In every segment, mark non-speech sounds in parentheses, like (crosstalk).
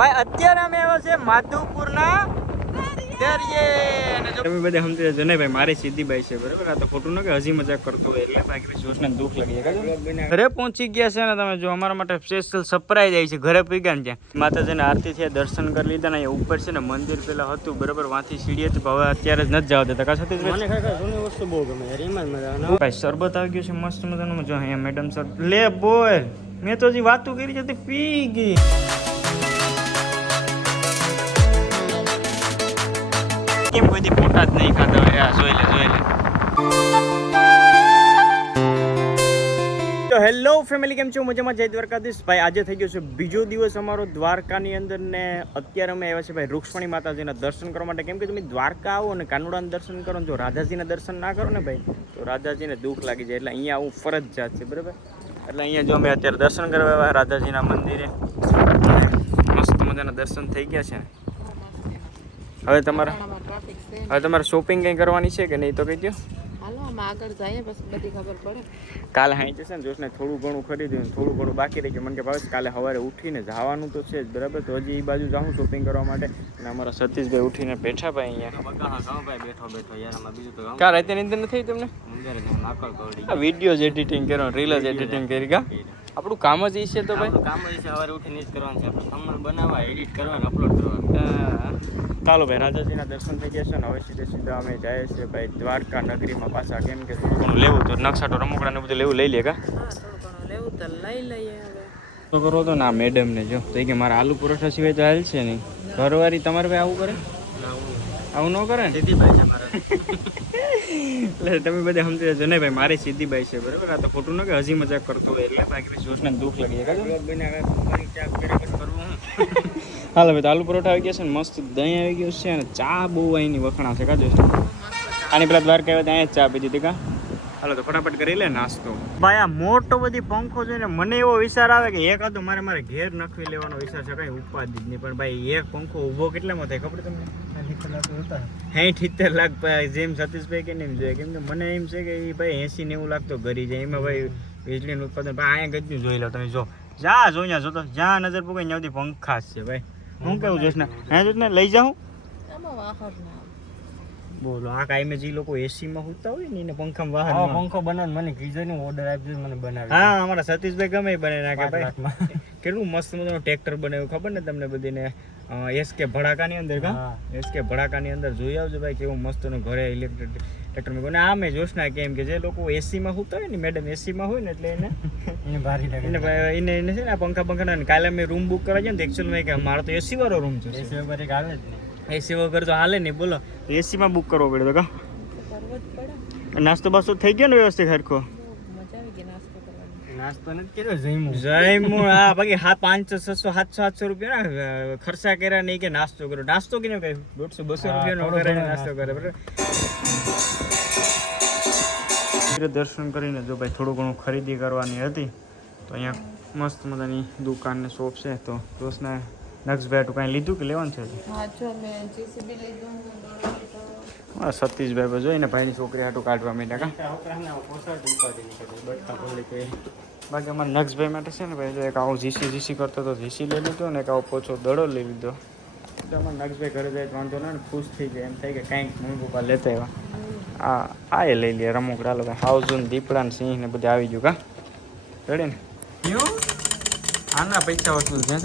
ભાઈ અત્યારે અમે આવ્યા છે તમે બધા સમજી જજો નહીં ભાઈ મારી સીધી બાઈ છે બરાબર? આ તો ખોટું ન કે હજી મજાક કરતો હોય એટલે બાકી જોશને દુઃખ લાગી ઘરે પહોંચી ગયા છે ને તમે જો અમારા માટે સ્પેશિયલ સરપ્રાઈઝ આવી છે ઘરે પીગા ને ત્યાં. માતાજીને આરતી છે દર્શન કરી લીધા ને ઉપર છે ને મંદિર પેલા હતું બરાબર? વાંથી સીડી હતી હવે અત્યારે જ નથી જવા દેતા. કા સાથે જૂની વસ્તુ બહુ ગમે યાર એમાં જ મજા ભાઈ શરબત આવી ગયું છે મસ્ત મજાનું. જો અહીંયા મેડમ સર લે બોલ. મેં તો હજી વાતું કરી છે તે પી ગઈ. કેમ કોઈ દી જ નહીં ખાતા હોય. આ જોઈ લે જોઈ લે. તો હેલો ફેમિલી, કેમ છો? મજામાં? જય દ્વારકાધીશ. ભાઈ, આજે થઈ ગયો છે બીજો દિવસ અમારો દ્વારકાની અંદર ને અત્યારે અમે આવ્યા છે ભાઈ રૂક્ષ્મણી માતાજીના દર્શન કરવા માટે. કેમ કે તમે દ્વારકા આવો અને કાનુડાના દર્શન કરો જો રાધાજીના દર્શન ના કરો ને ભાઈ, તો રાધાજીને દુઃખ લાગી જાય એટલે અહીંયા આવું ફરજિયાત છે, બરાબર? એટલે અહીંયા જો અમે અત્યારે દર્શન કરવા આવ્યા રાધાજીના મંદિરે. મસ્ત મજાના દર્શન થઈ ગયા છે. હવે તમારા હવે તમારે શોપિંગ કંઈ કરવાની છે કે નહીં તો કહી દો હાલો આમાં આગળ જઈએ પછી બધી ખબર પડે. કાલે હાઈ જશે ને જોશને થોડું ઘણું ખરીદ્યું ને થોડું ઘણું બાકી રહી ગયું. મને કે ભાવેશ કાલે સવારે ઉઠીને જવાનું તો છે જ બરાબર? તો હજી એ બાજુ જાઉં શોપિંગ કરવા માટે. અને અમારા સતીશભાઈ ઉઠીને બેઠા ભાઈ અહીંયા. ભાઈ બેઠો બેઠો. યાર આમાં બીજું તો કા રાતે નીંદર નથી તમને? વીડિયો જ એડિટિંગ કરો રીલ જ એડિટિંગ કરી કા આપણું કામ જ એ છે તો ભાઈ. કામ જ છે સવારે ઉઠીને જ કરવાનું છે. આપણે કમર બનાવવા એડિટ કરવાનું અપલોડ કરવાનું. ચાલો ભાઈ રાજાજીના દર્શન થઈ ગયા છે ને હવે સીધે સીધા અમે જઈએ છીએ ભાઈ દ્વારકા નગરીમાં પાછા કેમ કે થોડું ઘણું લેવું તો નકશાટો રમકડા ને બધું લેવું લઈ લે કા? થોડું ઘણું લેવું તો લઈ લઈએ હવે. તો કરો તો ના મેડમ ને જો તો કે મારા આલુ પરોઠા સિવાય તો હાલ છે નહીં. ઘરવાળી તમારે ભાઈ આવું કરે? આવું ન કરે ને? સીધી ભાઈ છે મારા. (laughs) એટલે તમે બધા સમજી જજો નહીં ભાઈ મારી સીધી બાઈ છે બરાબર? આ તો ખોટું ન કે હજી મજાક કરતો હોય એટલે. બાકી જોશને દુઃખ લાગી. (laughs) હાલ તો આલુ પરોઠા આવી ગયા છે ને મસ્ત દહીં આવી ગયું છે અને ચા બહુ અહીંની વખણા છે. કાજો આની પેલા દ્વારકા આવ્યા ત્યાં જ ચા પીધી હતી કા? હાલો તો ફટાફટ કરી લે નાસ્તો. ભાઈ આ મોટો બધી પંખો જોઈને મને એવો વિચાર આવે કે એક હતો મારે મારે ઘેર નખવી લેવાનો વિચાર છે કઈ ઉપાધિ જ નહીં. પણ ભાઈ એક પંખો ઊભો કેટલામાં થાય ખબર તમને? હે ઠીતેર લાખ ભાઈ જેમ સતીશભાઈ કે એમ જોઈએ. કેમ કે મને એમ છે કે એ ભાઈ એસી નેવું લાખ તો ઘરી જાય. એમાં ભાઈ વીજળીનું ઉત્પાદન ભાઈ અહીંયા ગજનું જોઈ લો તમે જો. જ્યાં જો જોતો જ્યાં નજર પકડી ત્યાં સુધી પંખા જ છે ભાઈ. હું કેવું જોઈશ ને? હે જોશ ને? લઈ જાઉં? બોલો આ કાંઈ જે લોકો એસીમાં હોતા હોય ને એને પંખામાં બહાર પંખો બનાવ મને કીધો ને ઓર્ડર આપજો મને બનાવી હા અમારા સતીશભાઈ ગમે બને ના નાખે ભાઈ. (laughs) કેટલું મસ્ત મજાનું ટ્રેક્ટર બનાવ્યું ખબર ને તમને બધીને? એસકે ભડાકાની અંદર કા. એસકે ભડાકાની અંદર જોઈ આવજો ભાઈ કેવું મસ્તનું ઘરે ઇલેક્ટ્રિક ટ્રેક્ટર મૂક્યું. અને આ મેં જોશના કેમ કે જે લોકો એસીમાં હોતા હોય ને મેડમ એસીમાં હોય ને એટલે એને (laughs) એને ભારી લાગે. એને ભાઈ એને એને છે ને પંખા પંખા ને કાલે મેં રૂમ બુક કરવા ગયા ને એકચ્યુઅલમાં કે મારો તો એસી વાળો રૂમ છે. એસી વાળો એક આવે જ નહીં. એસી વગર તો હાલે નહીં બોલો. એસીમાં બુક કરવો પડ્યો કા? કરવો જ પડે. નાસ્તો બાસ્તો થઈ ગયો ને વ્યવસ્થિત હરખો? નાસ્તો નાસ્તો નથી કર્યો જયમું હા બાકી હા પાંચસો છસો સાતસો સાતસો રૂપિયા ખર્ચા કર્યા નહીં કે નાસ્તો કર્યો. નાસ્તો કેને કઈ દોઢસો બસો રૂપિયાનો કરે નાસ્તો કરે બરાબર? દર્શન કરીને જો ભાઈ થોડું ઘણું ખરીદી કરવાની હતી તો અહીંયા મસ્ત મજાની દુકાન ને શોપ છે તો દોસ્તને નક્ષભાઈ હાટું કાંઈ લીધું કે લેવાનું છે હા જો મેં જીસીબી લીધું દોડો લીધો. હા સતીશભાઈ ભાઈ જોઈને ભાઈની છોકરી હાટું કાઢવા માંડ્યા કા? બાકી અમારા નક્ષભાઈ માટે છે ને ભાઈ જો એક આવો જીસી જીસી કરતો તો જીસી લઈ લીધો ને એક આવો પોચો દડો લઈ લીધો. એટલે અમારા નક્ષભાઈ ઘરે જાય તો વાંધો ના ને ખુશ થઈ જાય. એમ થાય કે કાંઈક મમ્મી પપ્પા લેતા આવ્યા. આ આ એ લઈ લે રમકડા લોકો હાઉઝ દીપડા ને સિંહ ને બધા આવી ગયું કા? રેડી ને? આના પૈસા વસૂલ છે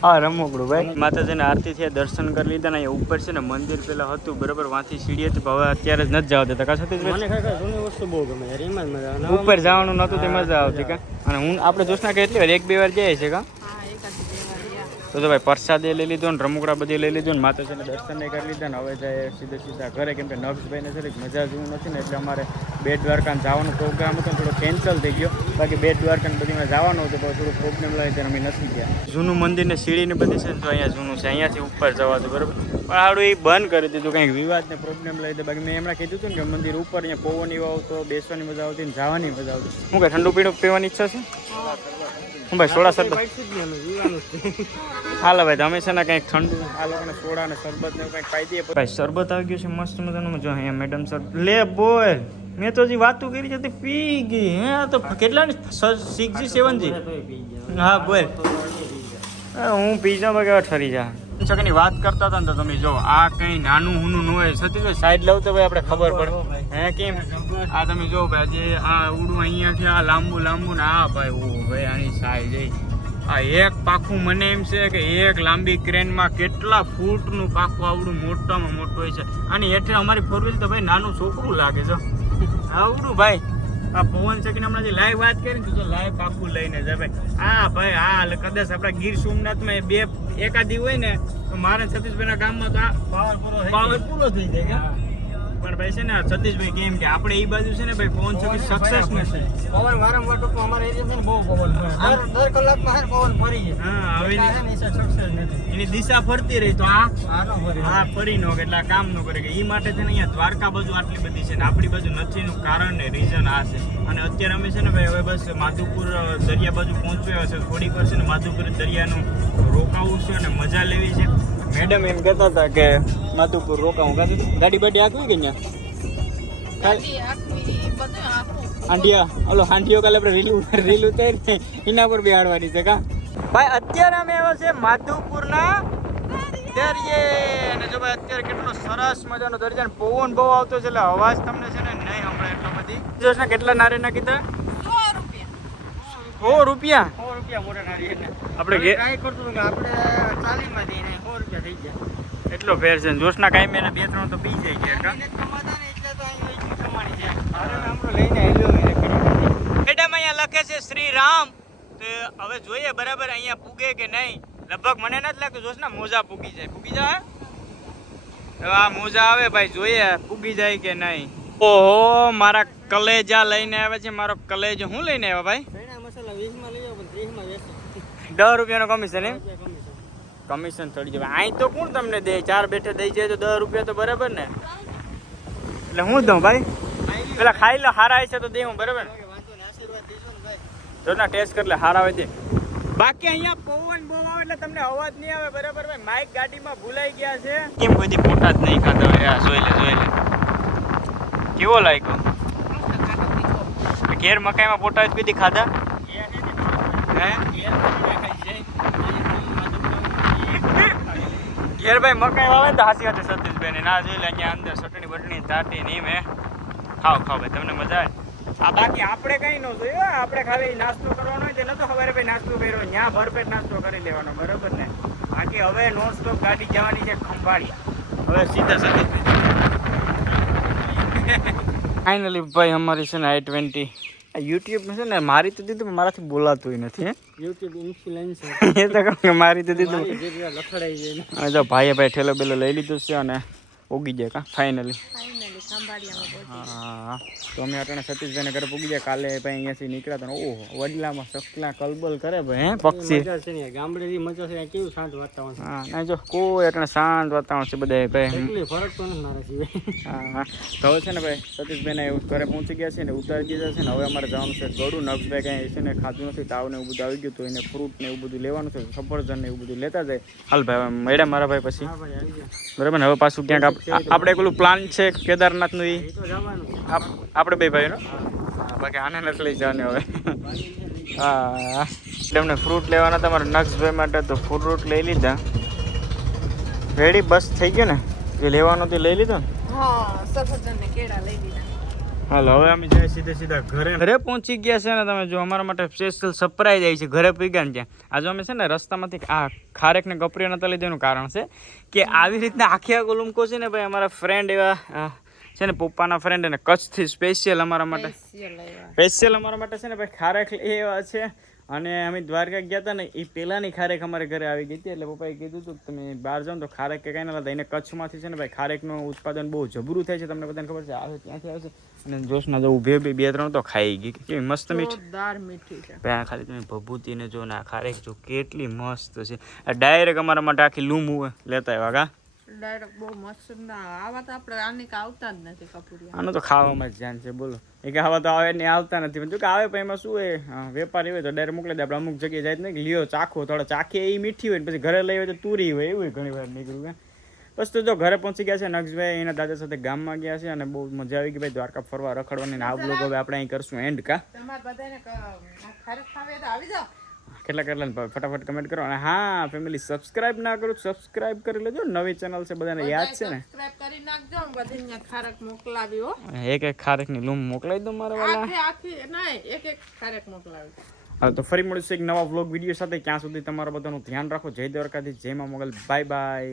હા (laughs) રમકડું ભાઈ. માતાજીને આરતી થયા દર્શન કરી લીધા ને અહીંયા ઉપર છે ને મંદિર પેલા હતું બરાબર વાંથી સીડી હતી હવે અત્યારે જ નથી જવા દેતા. કા સતીશભાઈ મને જૂની વસ્તુ બહુ ગમે યાર એમાં મજા ઉપર જવાનું નહોતું તે મજા આવતી કા? અને હું આપણે જોશના કેટલી વાર એક બે વાર જાય છે કા હા એકાદી બે વાર ગયા તો તો ભાઈ પ્રસાદ એ લઈ લીધો ને રમકડા બધી લઈ લીધું ને માતાજીને દર્શન કરી લીધા ને હવે જાય સીધે સીધા ઘરે કેમ કે નક્ષભાઈને છે મજા જેવું નથી ને એટલે અમારે બેટ દ્વારકા જવાનો પ્રોગ્રામ હતો ને થોડો કેન્સલ થઈ ગયો. બાકી બેટ દ્વારકા બધી બધીમાં જવાનું હતું પણ થોડું પ્રોબ્લેમ લાગે ત્યારે અમે નથી ગયા. જૂનું મંદિર ને સીડી ને બધી છે ને તો અહીંયા જૂનું છે અહીંયાથી ઉપર જવાતું બરાબર? પણ આડું એ બંધ કરી દીધું કંઈક વિવાદ ને પ્રોબ્લેમ લઈ દે બાકી મેં એમણે કીધું હતું ને કે મંદિર ઉપર અહીંયા પવન એવો આવતો બેસવાની મજા આવતી ને જવાની મજા આવતી. શું કે ઠંડુ પીણું પીવાની ઈચ્છા છે? હું ભાઈ સોડા છે. હાલો ભાઈ તમે છે ને કંઈક ઠંડુ આ લોકોને સોડા ને શરબત ને કંઈક પાઈ દઈએ. ભાઈ શરબત આવી ગયું છે મસ્ત મજાનું. જો અહીંયા મેડમ સર લે બોલ મેં તો હજી વાતું કરી છે તે પી ગઈ. હે આ તો કેટલા સિક્સ જી સેવન જી. હા બોલ. હું પીઝા વગેરે ઠરી જા? છકની વાત કરતા હતા ને તો તમે જો આ કઈ નાનું હુનું ન હોય. સતી સાઈડ લઉં તો ભાઈ આપણે ખબર પડે. હે કેમ? આ તમે જો ભાઈ જે આ ઉડું અહીંયાથી આ લાંબુ લાંબુ ને આ ભાઈ ઓ ભાઈ આની સાઈડ આ એક પાખું મને એમ છે કે એક લાંબી ક્રેનમાં કેટલા ફૂટનું પાખું આવડું મોટામાં મોટું હોય છે. અને હેઠળ અમારી ફોર વ્હીલ તો ભાઈ નાનું છોકરું લાગે છે. આવડું ભાઈ. આ પવન ચકીને હમણાં જે લાઈવ વાત કરી ને તો લાઈવ પાકું લઈને જ ભાઈ આ ભાઈ આ કદાચ આપણા ગીર સોમનાથમાં બે એકાદી હોય ને તો મારા સતીશભાઈના ગામમાં તો આ પાવર પૂરો પાવર પૂરો થઈ જાય પણ ભાઈ છે ને સતીશભાઈ કેમ કે આપણે એ બાજુ છે ને ભાઈ પવન ચકી સક્સેસ ને છે. પવન વારંવાર ટૂંકમાં અમારે એરિયા છે ને બહુ પવન. દર કલાકમાં પવન ફરી જાય. હા હવે. એની દિશા ફરતી રહી તો આ આ ફરી. નો એટલે કામ નો કરે કે એ માટે છે ને અહીંયા દ્વારકા બાજુ આટલી બધી છે ને આપણી બાજુ નથી નું કારણ ને રીઝન આ છે. અને અત્યારે અમે છે ને ભાઈ હવે બસ માધુપુર દરિયા બાજુ પહોંચ્યા છે. થોડીક વાર છે ને માધુપુર દરિયાનું રોકાવું છે અને મજા લેવી છે. મેડમ એમ કહેતા હતા કે માધુપુર રોકાવું કાં ગાડી બાડી આખવી કે ત્યાં હાંડિયા. ઓલો હાંડિયો કાલે આપણે રીલ રીલ ઉતારી ને એના પર બેહાડવાની છે કા? ભાઈ અત્યારે અમે આવ્યા છે માધુપુરના દરિયે. અને જો ભાઈ અત્યારે કેટલો સરસ મજાનો દરિયા ને પવન બહુ આવતો છે એટલે અવાજ તમને છે ને નહીં હમણાં એટલો બધી. જોશ કેટલા નારે ના કીધા સો રૂપિયા. સો રૂપિયા? રૂપિયા મોટા આપણે ટ્રાય કરતો કે આપણે ચાલીસમાં દઈને સો રૂપિયા થઈ ગયા. એટલો ફેર છે જોશના કાંઈ મેં બે ત્રણ તો પી જાય ગયા કમાતા ને એટલે તો અહીં કમાણી છે. લઈને મેડમ અહીંયા લખે છે શ્રી રામ તો હવે જોઈએ બરાબર અહીંયા પૂગે કે નહીં. લગભગ મને નથી લાગતું જોશ ને મોજા પૂગી જાય. પૂગી જાય? હવે આ મોજા આવે ભાઈ જોઈએ પૂગી જાય કે નહીં. ઓહો મારા કલેજા લઈને આવે છે. મારો કલેજ હું લઈને આવ્યા ભાઈ? મસાલા જાઓ પણ ત્રીસમાં વેચો દસ રૂપિયાનો કમિશન એમ? કમિશન થોડી જવા અહીં તો કોણ તમને દે? ચાર બેઠે દઈ જાય તો દસ રૂપિયા તો બરાબર ને? એટલે હું દઉં ભાઈ. પેલા ખાઈ લો હારા છે તો દે હું બરાબર? જો ના ટેસ્ટ કરી લે હારા હોય તે બાકી અહીંયા પવન બહુ આવે એટલે તમને અવાજ નહીં આવે બરાબર ભાઈ? માઇક ગાડીમાં ભૂલાઈ ગયા છે. કેમ કોઈ દી ફોટા જ નહીં ખાતા હોય? આ જોઈ લે જોઈ લે. કેવો લાગ્યો? ઘેર મકાઈમાં ફોટા જ દી ખાધા? હે? ઘેર ભાઈ મકાઈ વાવે ને તો હાસી હાથે સતીશભાઈ ના જોઈ લે અહીંયા અંદર ચટણી બટણી તાટી ની મેં ખાવ ખાઓ ખાઓ ભાઈ તમને મજા આવે. આ બાકી આપણે કઈ ન હો. આપણે ખાલી નાસ્તો કરવાનો હોય તે નતો ખબર ભાઈ નાસ્તો કર્યો. ત્યાં ભરપેટ નાસ્તો કરી લેવાનો બરોબર ને? બાકી હવે નોન સ્ટોપ ગાડી જવાની છે ખંભાળિયા. હવે સીધા સતીશભાઈ. (laughs) ફાઇનલી ભાઈ અમારી છે ને આઈ ટ્વેન્ટી યુટ્યુબમાં છે ને મારી તો દીધું મારાથી બોલાતું નથી યુટ્યુબ (laughs) એ તો કહું કે મારી તો દીધું. લખડાઈ જાય જો ભાઈએ ભાઈ ઠેલો બેલો લઈ લીધું છે અને ઉગી જાય કા ફાઇનલી હા તો અમે અટાણે સતીશભાઈને ઘરે પૂગી ગયા. કાલે ભાઈ અહીંયાથી નીકળ્યા તો ને ઓહો વડલામાં સકલા કલબલ કરે ભાઈ હે પક્ષી. ગામડેથી મજા છે કેવું શાંત વાતાવરણ હા ના જો કોઈ અટાણે શાંત વાતાવરણ છે બધા ભાઈ એટલી ફરક તો નથી મારા સિવાય. હા હા તો હવે છે ને ભાઈ સતીશભાઈને એવું ઘરે પહોંચી ગયા છે ને ઉતારી દીધા છે ને હવે અમારે જવાનું છે ગળું. નક્ષભાઈ કાંઈ છે ને ખાધું નથી તાવ ને એવું બધું આવી ગયું તો એને ફ્રૂટ ને એવું બધું લેવાનું છે સફરજન ને એવું બધું લેતા જાય. હાલ ભાઈ મેડમ મારા ભાઈ પછી. હા ભાઈ આવી ગયા. બરાબર ને હવે પાછું ક્યાંક આપ- આપણે પેલું પ્લાન છે કેદારનાથનું એ એ આપણે બે ભાઈનો બાકી આને નથી લઈ જવાની હવે. હા. એમને ફ્રૂટ લેવાના, તમારા નક્ષભાઈ માટે તો ફ્રૂટ લઈ લીધા. રેડી બસ થઈ ગયું ને? જે લેવાનું તે લઈ લીધું ને? હા સફરજન ને કેળા લઈ લીધા હવે અમે જાય સીધે સીધા ઘરે. ઘરે પહોંચી ગયા છે ને તમે જો, અમારા માટે સ્પેશિયલ સરપ્રાઈઝ આવી છે. ઘરે પીગ્યા ને ત્યાં. આજે અમે છે ને રસ્તામાંથી આ ખારેક ને કપરીઓ નતા લીધેનું કારણ છે કે આવી રીતના આખી આ ગુલુમકો છે ને ભાઈ, અમારા ફ્રેન્ડ એવા છે ને પપ્પાના ફ્રેન્ડ અને કચ્છથી સ્પેશિયલ અમારા માટે. સ્પેશિયલ અમારા માટે છે ને ભાઈ ખારેક એવા છે. અને અમે દ્વારકા ગયા હતા ને એ પહેલાંની ખારેક અમારે ઘરે આવી ગઈ હતી. એટલે પપ્પાએ કીધું હતું કે તમે બહાર જાઓ તો ખારેક કે કાંઈ ના લાવતા એને કચ્છમાંથી છે ને ભાઈ ખારેકનું ઉત્પાદન બહુ જબરું થાય છે. તમને બધાને ખબર છે આવે ત્યાંથી આવે છે. અને જોશના જો ઉભે બે બે ત્રણ તો ખાઈ ગઈ. કેવી મસ્ત મીઠી. મીઠી છે. આ ખાલી તમે ભભૂતિને જો ને આ ખારેક જો કેટલી મસ્ત છે. આ ડાયરેક્ટ અમારા માટે આખી લૂમ લેતા આવ્યા કા? ડાયરેક્ટ બહુ મસ્ત ના આવા. તો આપણે આને કા આવતા જ નથી કપૂરિયા. આનું તો ખાવામાં જ ધ્યાન છે બોલો. એ કે આવા તો આવે ને આવતા નથી. પણ જો કે આવે પણ એમાં શું હા, વેપારી હોય તો ડાયરેક્ટ મોકલી દે. આપણે અમુક જગ્યાએ જાય કે લ્યો ચાખો થોડો. ચાખીએ એ મીઠી હોય ને પછી ઘરે લઈ હોય તો તુરી હોય એવું ઘણી વાર નીકળ્યું બસ તો જો ઘરે પહોંચી ગયા છે નક્ષભાઈ એના દાદા સાથે ગામમાં ગયા છે અને બહુ મજા આવી ગઈ ભાઈ. દ્વારકા ફરવા રખડવાની ને આ બ્લોગ હવે આપણે અહીં કરશું એન્ડ કા. તમારે બધાને આવી જાઓ. કેટલા કેટલા ફટાફટ કમેન્ટ કરો. અને હા ફેમિલી સબસ્ક્રાઇબ ના કરો સબસ્ક્રાઇબ કરી લેજો. નવી ચેનલ છે બધાને યાદ છે ને? સબસ્ક્રાઇબ કરી નાખજો. હું બધી ખારક મોકલાવી હો. એક એક ખારકની લૂમ મોકલાવી દો મારા વાલા. આખી આખી ના એક એક ખારક મોકલાવી. હા તો ફરી મળીશું એક નવા વ્લોગ વીડિયો સાથે. ક્યાં સુધી તમારા બધાનું ધ્યાન રાખો. જય દ્વારકાથી જય મા મોગલ. Bye bye